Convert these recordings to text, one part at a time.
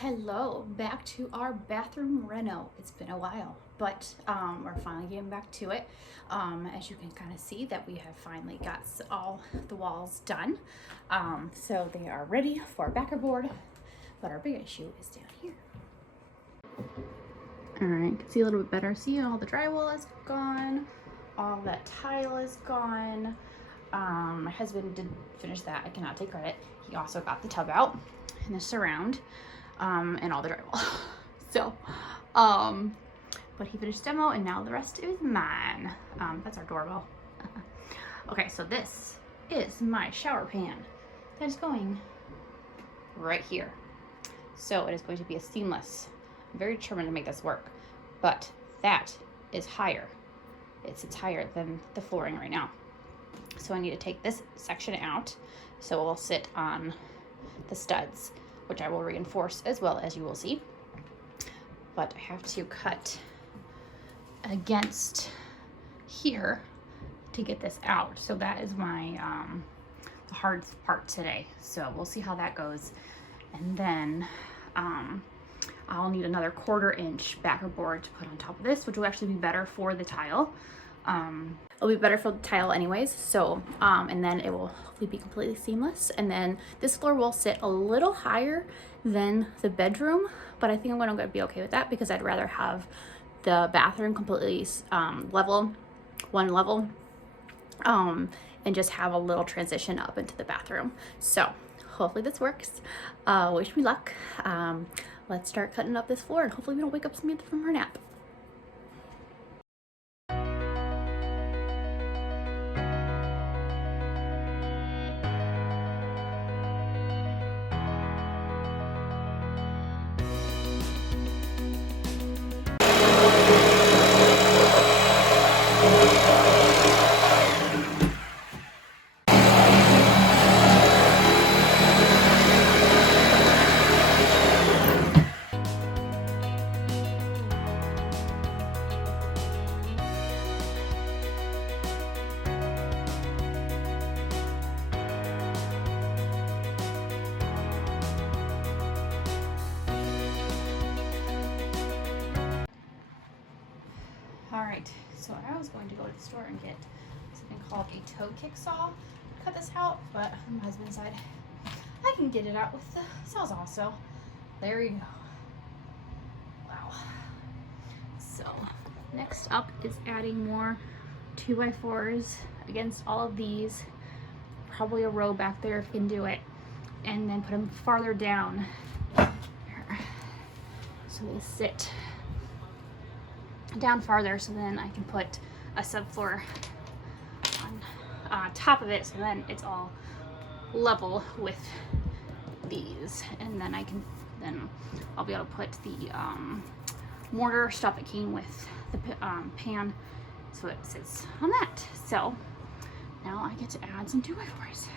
Hello, back to our bathroom reno. It's been a while, but we're finally getting back to it. As you can kind of see that we have finally got all the walls done. So they are ready for backer board, but our big issue is down here. All right, you can see a little bit better. See, all the drywall is gone, all that tile is gone. My husband did finish that. I cannot take credit. He also got the tub out and the surround. And all the drywall. So, but he finished demo and now the rest is mine. That's our doorbell. Okay, so this is my shower pan that is going right here. So it is going to be a seamless. I'm very determined to make this work, but that is higher. It sits higher than the flooring right now. So I need to take this section out so it will sit on the studs, which I will reinforce as well, as you will see. But I have to cut against here to get this out. So that is my the hard part today. So we'll see how that goes. And then I'll need another 1/4 inch backer board to put on top of this, which will actually be better for the tile. It'll be better for the tile anyways, so and then it will hopefully be completely seamless. And then this floor will sit a little higher than the bedroom, but I think I'm gonna be okay with that because I'd rather have the bathroom completely one level, and just have a little transition up into the bathroom. So hopefully this works. Wish me luck. Let's start cutting up this floor and hopefully we don't wake up Samantha from her nap. Alright, so I was going to go to the store and get something called a toe kick saw to cut this out, but my husband said I can get it out with the Sawzall, so there you go. Wow. So next up is adding more 2x4s against all of these, probably a row back there if you can do it, and then put them farther down there. So they sit down farther, so then I can put a subfloor on top of it, so then it's all level with these, and then I'll be able to put the mortar stuff that came with the pan, so it sits on that. So now I get to add some 2x4s.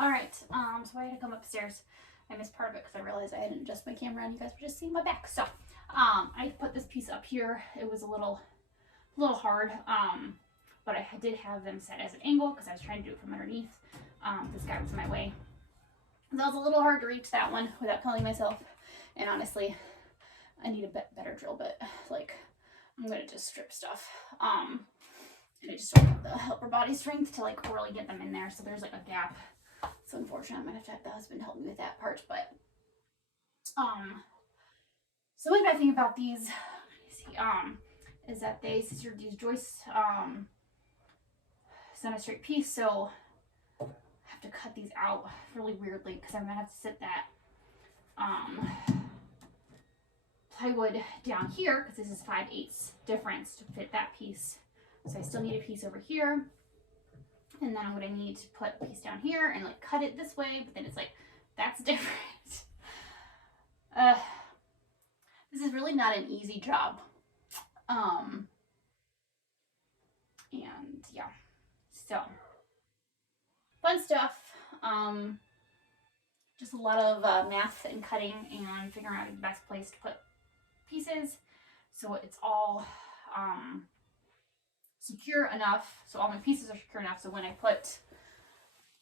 Alright, so I had to come upstairs. I missed part of it because I realized I hadn't adjusted my camera and you guys were just seeing my back. So, I put this piece up here. It was a little hard, but I did have them set as an angle because I was trying to do it from underneath. This guy was in my way. So it was a little hard to reach that one without killing myself. And honestly, I need a better drill bit. Like, I'm going to just strip stuff. And I just don't have the upper body strength to like really get them in there. So there's like a gap. So unfortunately, I'm gonna have to have the husband help me with that part. But so what I think about these, is that they scissored these joists, it's not a straight piece, so I have to cut these out really weirdly because I'm gonna have to sit that plywood down here because this is 5/8 difference to fit that piece. So I still need a piece over here. And then I'm going to need to put a piece down here and like cut it this way, but then it's like, that's different. This is really not an easy job. yeah. So, fun stuff. Just a lot of math and cutting and figuring out the best place to put pieces so it's all secure enough, so all my pieces are secure enough, so when I put,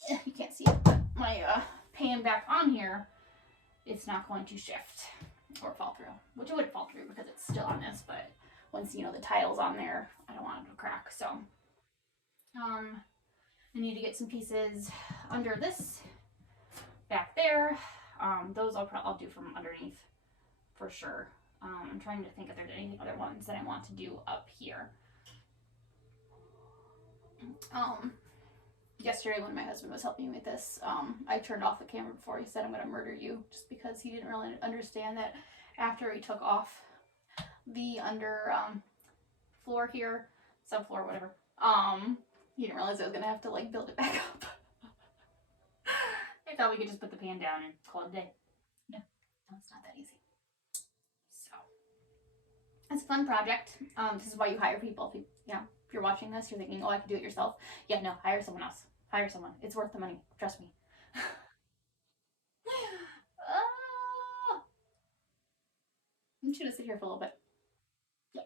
you can't see it, but my pan back on here, it's not going to shift or fall through, which it wouldn't fall through because it's still on this, but once, you know, the tile's on there, I don't want it to crack. So I need to get some pieces under this back there. Those I'll do from underneath for sure. I'm trying to think if there's any other ones that I want to do up here. Yesterday when my husband was helping me with this, I turned off the camera before he said I'm going to murder you, just because he didn't really understand that after he took off the under floor here, subfloor, whatever, he didn't realize I was going to have to like build it back up. I thought we could just put the pan down and call it a day. No, it's not that easy. So it's a fun project. This is why you hire people. If you're watching this, you're thinking, oh, I can do it yourself. Yeah, no, hire someone else. Hire someone. It's worth the money. Trust me. I'm just gonna sit here for a little bit. Yeah.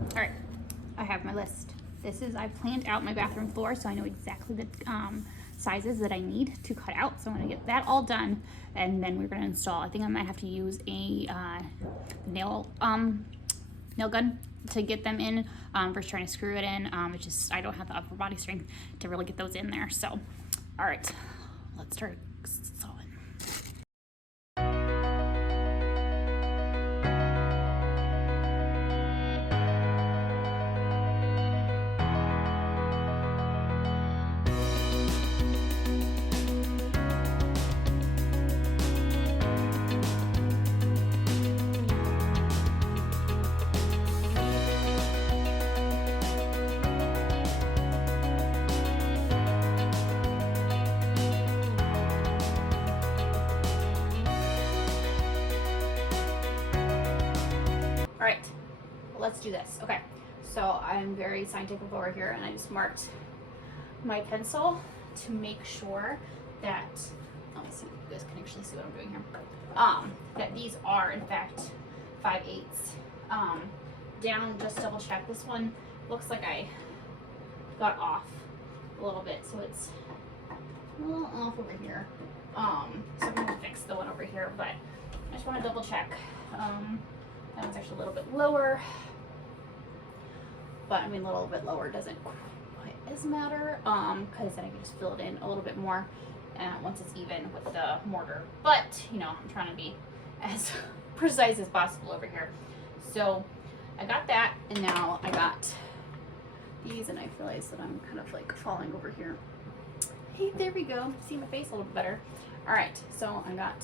All right, I have my list. I planned out my bathroom floor, so I know exactly the sizes that I need to cut out. So I'm gonna get that all done, and then we're gonna install. I think I might have to use a nail gun to get them in. First trying to screw it in. It's just I don't have the upper body strength to really get those in there. So, all right, let's start installing. All right, let's do this. Okay, so I'm very scientific over here, and I just marked my pencil to make sure that, let me see if you guys can actually see what I'm doing here, that these are in fact 5/8. Down, just double check. This one looks like I got off a little bit, so it's a little off over here. So I'm gonna fix the one over here, but I just want to double check. That one's actually a little bit lower, but I mean a little bit lower doesn't quite as matter, because then I can just fill it in a little bit more once it's even with the mortar. But you know, I'm trying to be as precise as possible over here. So I got that, and now I got these, and I realize that I'm kind of like falling over here. Hey, there we go. See my face a little bit better. All right, so I got,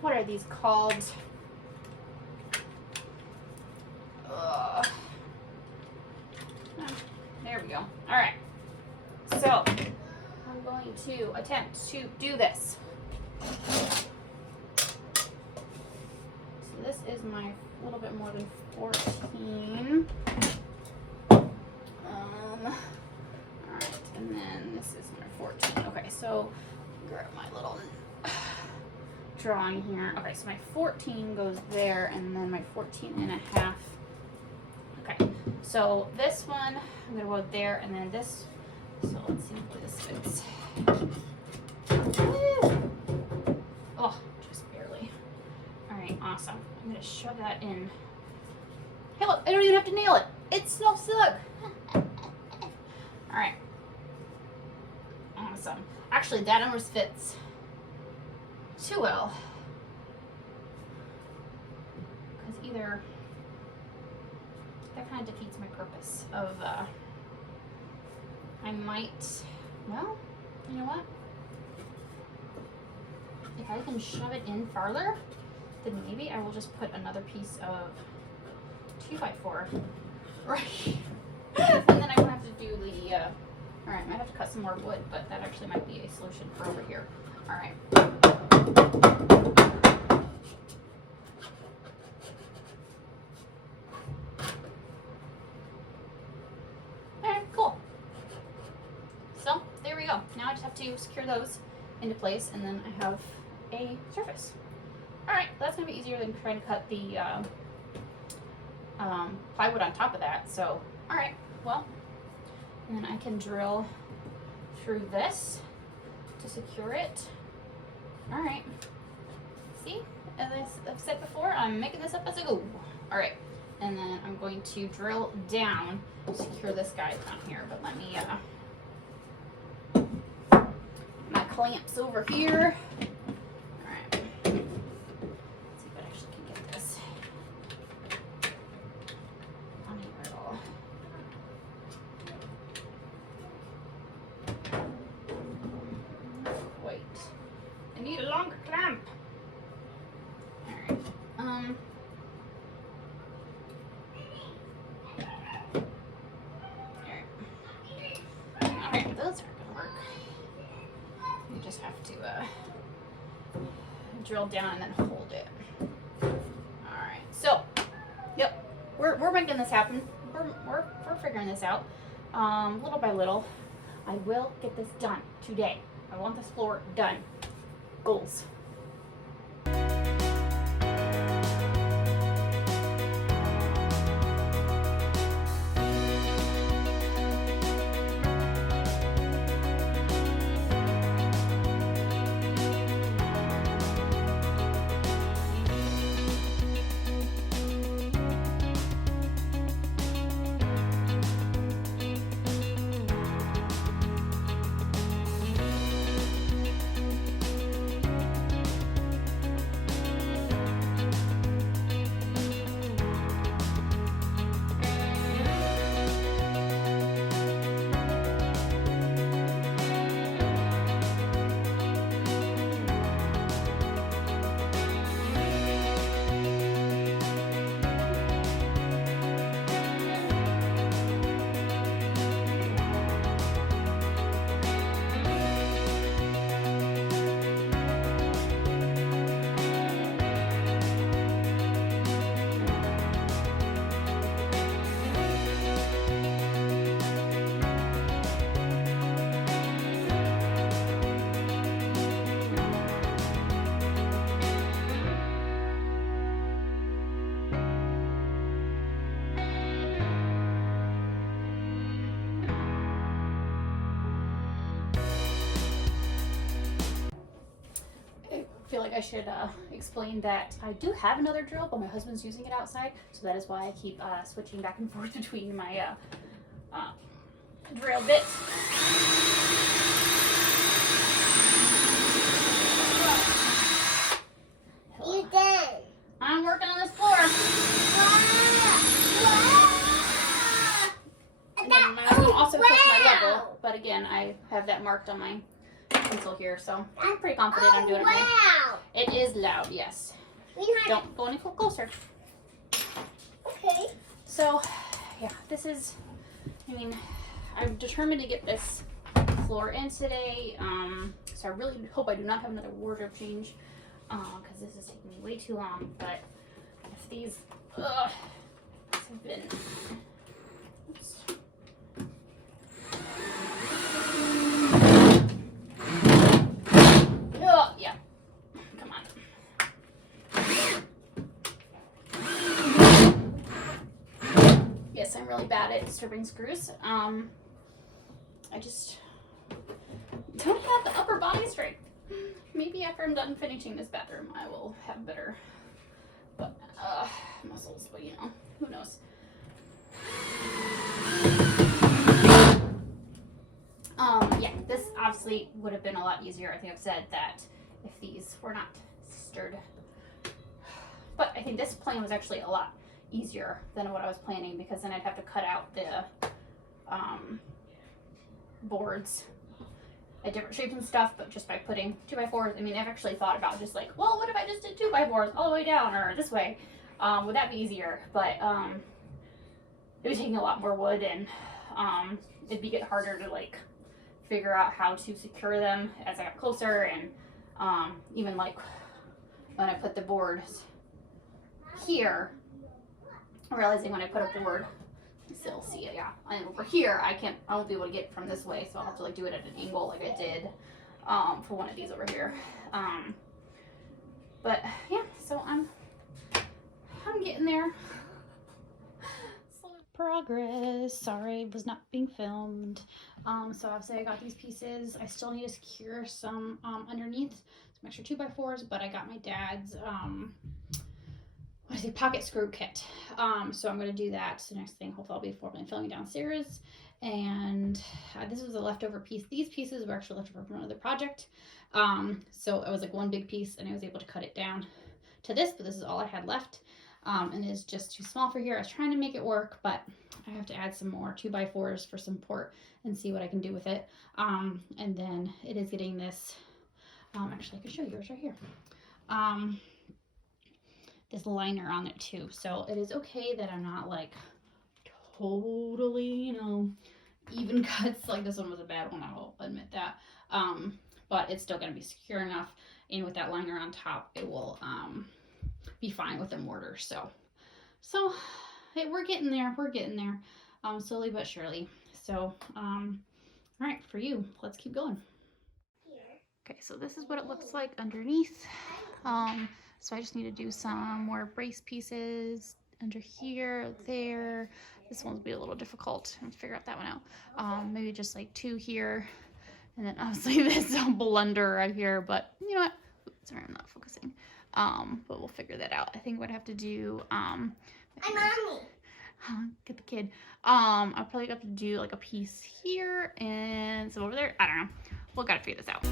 what are these called? There we go. All right. So I'm going to attempt to do this. So this is my little bit more than 14. All right, and then this is my 14. Okay, so grab my little drawing here. Okay, so my 14 goes there, and then my 14 and a half. Okay, so this one, I'm gonna go there, and then this, so let's see if this fits. Woo! Oh, just barely. All right, awesome. I'm gonna shove that in. Hey, look, I don't even have to nail it. It's so silk. All right, awesome. Actually, that almost fits too well, because either that kind of defeats my purpose of I might, well, you know what, if I can shove it in farther, then maybe I will just put another piece of 2x4 right and then I won't have to do the all right, I might have to cut some more wood, but that actually might be a solution for over here. All right. Okay, cool. So there we go. Now I just have to secure those into place, and then I have a surface. All right, that's gonna be easier than trying to cut the plywood on top of that. So, all right, well, and then I can drill through this to secure it. All right, see, as I've said before, I'm making this up as I go. All right, and then I'm going to drill down to secure this guy down here, but let me, my clamps over here. All right, let's see if I actually can get this on here at all. Wait, I need a longer clamp. All right, okay, those aren't gonna work. You just have to drill down and then hold it. All right, so, yep, we're making this happen. We're figuring this out, little by little. I will get this done today. I want this floor done. Goals. I feel like I should explain that I do have another drill, but my husband's using it outside, so that is why I keep switching back and forth between my drill bits. You done? I'm working on this floor. And then my husband also took my level, but again, I have that marked on my pencil here, so I'm pretty confident I'm doing it right. It is loud, yes. Don't go any closer. Okay. So, yeah, this is, I mean, I'm determined to get this floor in today, so I really hope I do not have another wardrobe change, because this is taking me way too long, but if these, have been, oops. Yeah, come on. Yes, I'm really bad at stripping screws. I just don't have the upper body strength. Maybe after I'm done finishing this bathroom, I will have better muscles, but you know, who knows. Yeah, this obviously would have been a lot easier. I think I've said that if these were not stirred. But I think this plan was actually a lot easier than what I was planning, because then I'd have to cut out the boards at different shapes and stuff, but just by putting 2x4s, I mean, I've actually thought about just like, well, what if I just did 2x4s all the way down or this way? Would that be easier? But it was taking a lot more wood, and it'd be get harder to like figure out how to secure them as I got closer, and Even like when I put the boards here, realizing when I put a board, you still see it, yeah. And over here, I won't be able to get it from this way, so I'll have to like do it at an angle like I did for one of these over here. But yeah, so I'm getting there. Progress. Sorry, it was not being filmed. So obviously I got these pieces. I still need to secure some underneath, some extra 2x4s, but I got my dad's what is it, pocket screw kit. So I'm gonna do that. So next thing, hopefully I'll be formally filming downstairs. And this was a leftover piece. These pieces were actually left over from another project. So it was like one big piece, and I was able to cut it down to this, but this is all I had left. And it's just too small for here. I was trying to make it work, but I have to add some more 2x4s for support and see what I can do with it. And then it is getting this, actually I can show you, it's right here. This liner on it too. So it is okay that I'm not like totally, you know, even cuts. Like this one was a bad one, I will admit that. But it's still gonna be secure enough. And with that liner on top, it will, be fine with the mortar. So we're getting there, slowly but surely. So all right, for you, let's keep going. Okay, so this is what it looks like underneath. So I just need to do some more brace pieces under here, there. This one's be a little difficult. Let's figure out that one out. Maybe just like 2 here, and then obviously this blunder right here, but you know what, sorry, I'm not focusing. But we'll figure that out. I think what I have to do, Mommy. Get the kid. I'll probably have to do like a piece here and some over there. I don't know. We'll gotta figure this out.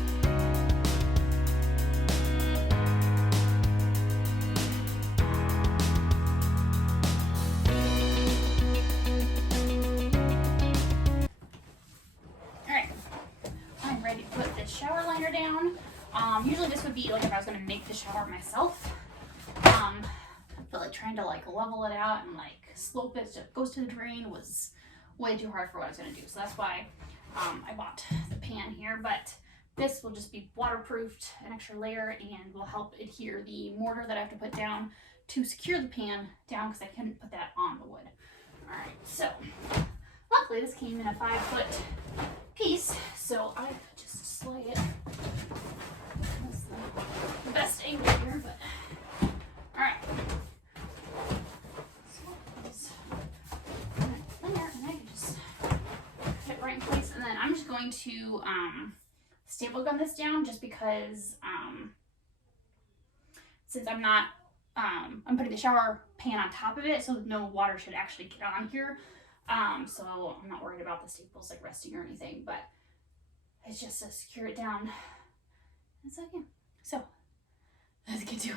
Alright. I'm ready to put the shower liner down. Usually this would be like if I was gonna make the shower myself. But like trying to like level it out and like slope it so it goes to the drain was way too hard for what I was gonna do. So that's why I bought the pan here, but this will just be waterproofed, an extra layer, and will help adhere the mortar that I have to put down to secure the pan down because I couldn't put that on the wood. All right, so luckily this came in a 5-foot piece, so I just slide it. That's the best angle here, but all right. Right in place, and then I'm just going to staple gun this down just because since I'm not I'm putting the shower pan on top of it, so no water should actually get on here, so I'm not worried about the staples like resting or anything, but it's just to secure it down. It's like, yeah. So let's get to it.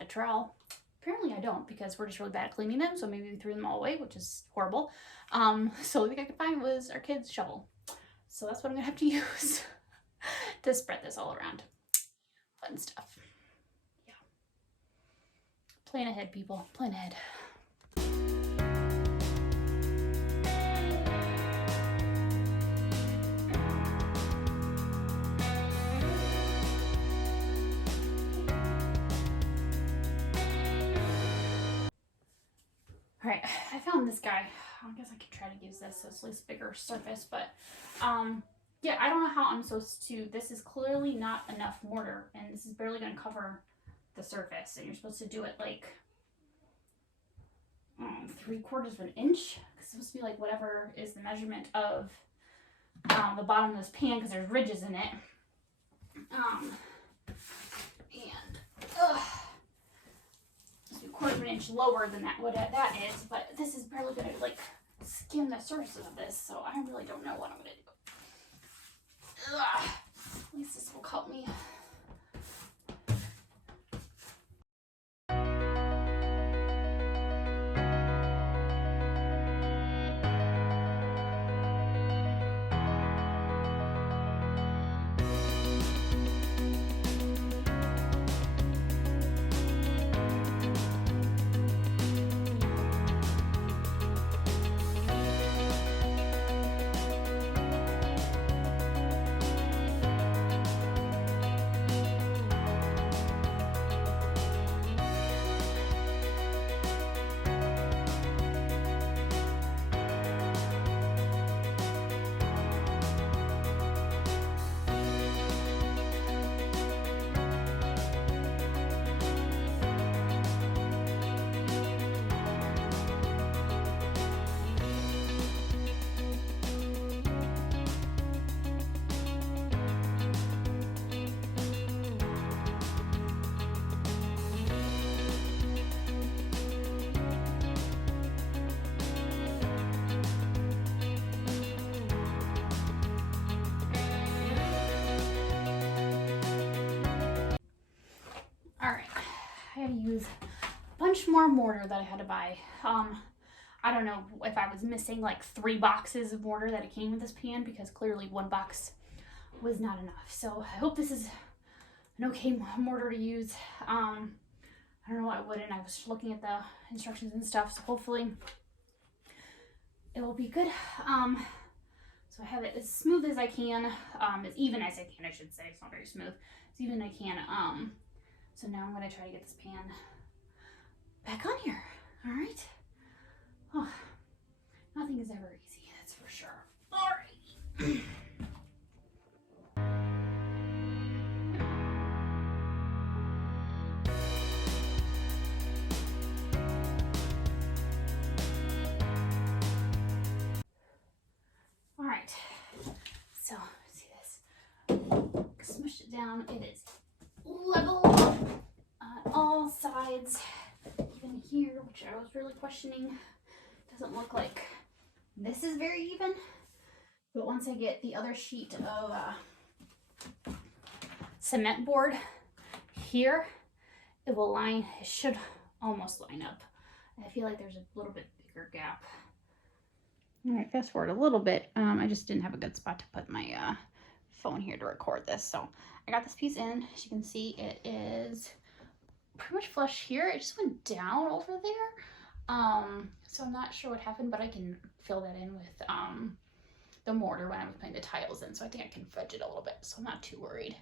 A trowel. Apparently I don't, because we're just really bad at cleaning them, so maybe we threw them all away, which is horrible. So the thing I could find was our kid's shovel. So that's what I'm gonna have to use to spread this all around. Fun stuff. Yeah. Plan ahead, people. Plan ahead. Alright, I found this guy. I guess I could try to use this so it's at least a bigger surface, but yeah, I don't know how I'm supposed to, this is clearly not enough mortar, and this is barely going to cover the surface, and you're supposed to do it like 3/4 of an inch. It's supposed to be like whatever is the measurement of the bottom of this pan, because there's ridges in it. And it's 1/4 of an inch lower than that, what that is, but this is barely going to like skim the surface of this, so I really don't know what I'm going to do. At least this will help me. Alright, I had to use a bunch more mortar that I had to buy. I don't know if I was missing like 3 boxes of mortar that it came with this pan, because clearly 1 box was not enough. So I hope this is an okay mortar to use. I don't know why I wouldn't. I was looking at the instructions and stuff, so hopefully it will be good. So I have it as smooth as I can, as even as I can, I should say. It's not very smooth. As even as I can. So now I'm going to try to get this pan back on here. All right. Oh, nothing is ever easy, that's for sure. All right. All right. So, see this? Smush it down. It is level on all sides. Even here, which I was really questioning, doesn't look like this is very even. But once I get the other sheet of cement board here, it will line, it should almost line up. I feel like there's a little bit bigger gap. All right, fast forward a little bit. I just didn't have a good spot to put my phone here to record this. So I got this piece in. As you can see, it is pretty much flush here. It just went down over there. So I'm not sure what happened, but I can fill that in with the mortar when I was putting the tiles in. So I think I can fudge it a little bit. So I'm not too worried.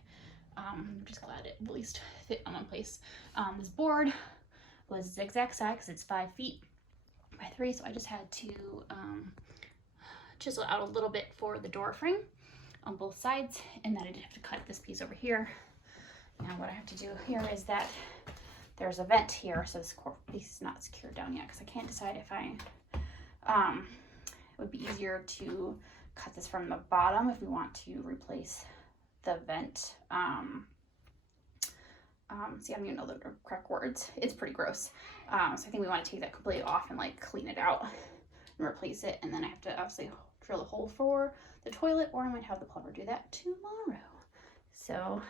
I'm just glad it at least fit on one place. This board was the exact size because it's 5 feet by 3. So I just had to chisel out a little bit for the door frame on both sides, and then I did have to cut this piece over here. Now what I have to do here is that there's a vent here, so this piece is not secured down yet because I can't decide if it would be easier to cut this from the bottom if we want to replace the vent. See, I don't even know the correct words. It's pretty gross. So I think we want to take that completely off and like clean it out and replace it. And then I have to obviously drill a hole for the toilet, or I might have the plumber do that tomorrow. So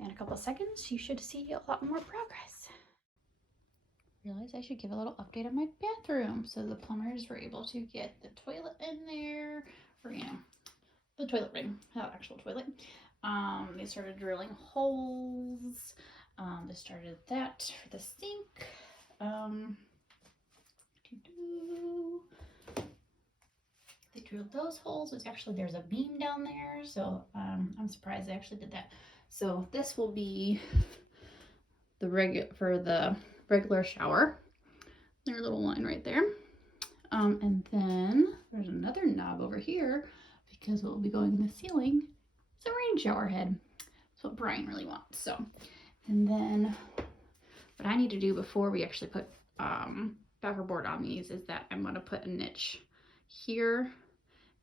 in a couple of seconds, you should see a lot more progress. Realized I should give a little update on my bathroom. So the plumbers were able to get the toilet in there, or the toilet ring, not actual toilet. They started drilling holes. They started that for the sink. They drilled those holes, which actually there's a beam down there, so I'm surprised they actually did that. So this will be the regular shower. Their little line right there. And then there's another knob over here because what will be going in the ceiling is a rain shower head. That's what Brian really wants. So, and then what I need to do before we actually put backer board on these is that I'm going to put a niche here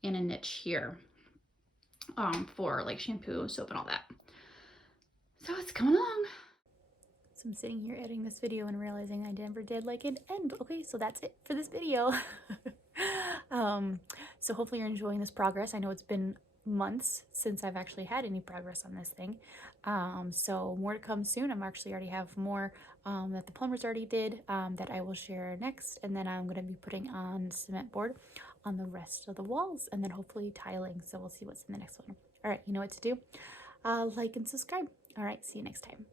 and a niche here for like shampoo, soap, and all that. So it's coming along. So I'm sitting here editing this video and realizing I never did like an end. Okay, so that's it for this video. So hopefully you're enjoying this progress. I know it's been months since I've actually had any progress on this thing. So more to come soon. I'm actually already have more that the plumbers already did that I will share next. And then I'm going to be putting on cement board on the rest of the walls and then hopefully tiling. So we'll see what's in the next one. All right, you know what to do. Like and subscribe. All right, see you next time.